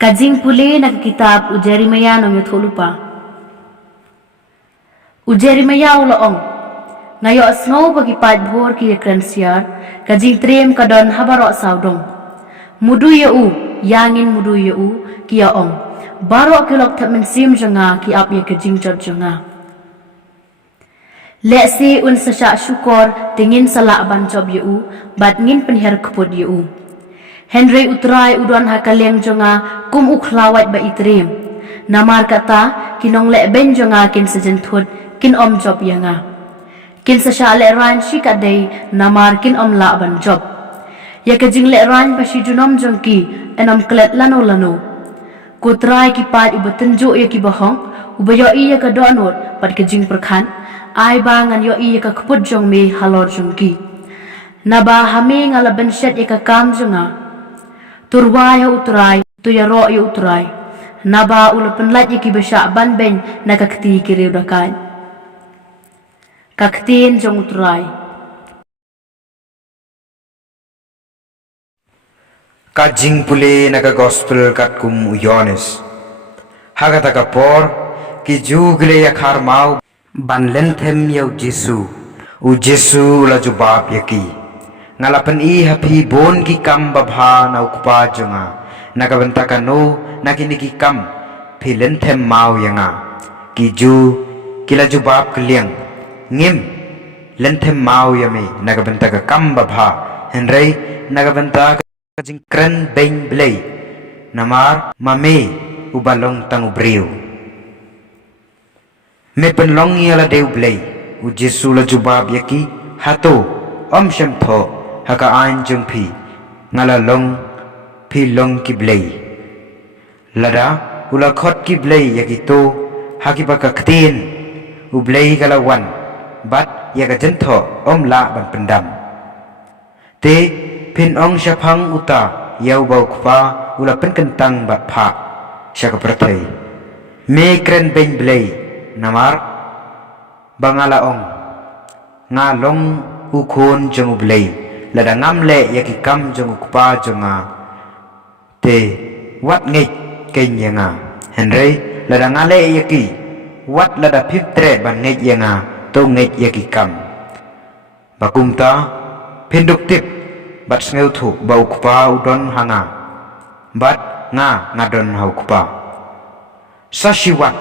Kajing puli nak kitab Ujerimaya nong yutho lupa. Ujerimaya uloong. Ngayo snow bagi pat bhor ki kransiar, kajing trem kadon habaro saudong. Mudu yau, yangin mudu yau ki yaong. Baro kilok tak mensim janga ki ap ye kajing jod janga. Leksi un sesyak syukur tingin salak ban job yau, bat ngin penher keput yau. Henry utrai udon hakaliang jonga kum ukhlawat ba itrim. Namar kata kinong le ben jonga kin sejenthut kin om job yanga. Kin sesya le ran shikadei namar kin om la ban job. Ya kajing le ran pa junom jongki enom klet lano. Kutrai ki pat ubatenjo ya ki bahong ubayo iya ka donot pat kajing perkhan ai ba ngan yo iya ka keput jong me halor jongki. Naba hame ngala ben shet ya ka kam jonga. Turwa ya utrai, tu ya ro ya utrai. Naba ula penlat ya ki besyak ban ben na kakti kiri udakan. Kaktin jong utrai. Kajing pule naga gospel kat kum uyones. Hagata kapor ki jugle ya khar mau ban lenthem ya Jesu. U Jesu ula jubab ya ki. Ngalapan i hapi bon ki kam babha na ukpa jonga nagabentakan no nakini ki kam philen them mau yanga ki ju kila jubab kliang ngim len them mau yami nagabentaka kam babha henrei nagabentaka jingkran beng blei namar mame ubalong tang ubriu me penlong yala deu blei u Jesu la jubab yaki hato om shemtho haka an jung phi ngala long phi long ki blei lada ula khot ki blei yakito haki baka ktin u blei gala wan bat yaka jentho om la ban pendam te phin ong shaphang uta yau bau khpa ula pen kentang bat pha shaka prathai me kren ben blei namar bangala ong nga long u khon jung blei lada ngam le yaki kam jong ukpa jonga te wat ngej ken yanga henry lada ngale yaki wat lada piptre ban ngej yanga to ngej yaki kam bakumta pinduk tip bat ngeu thu ba ukpa udon hanga bat nga ngadon ha ukpa sashiwat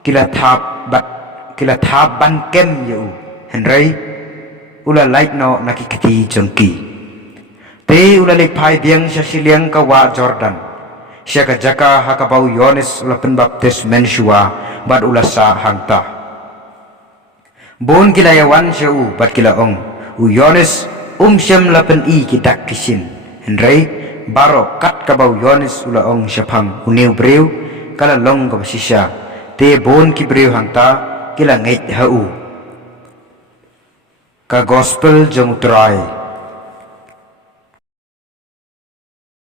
kila thap ban kem yu henry ula light no nakikiti jongki te ula lepai biang siliang ka wa Jordan siya ka jaka hakabau Yones ula penbaptis mensua bat ula sa hangta bon kilayawan siya u bat kilaong u Yones siyam lapen i kidak kisin henry baro kat kabau Yones ula ong siya pang uniw brew kala long kabasisya te bon ki brew hangta kila ngait hau ka gospel jong utrai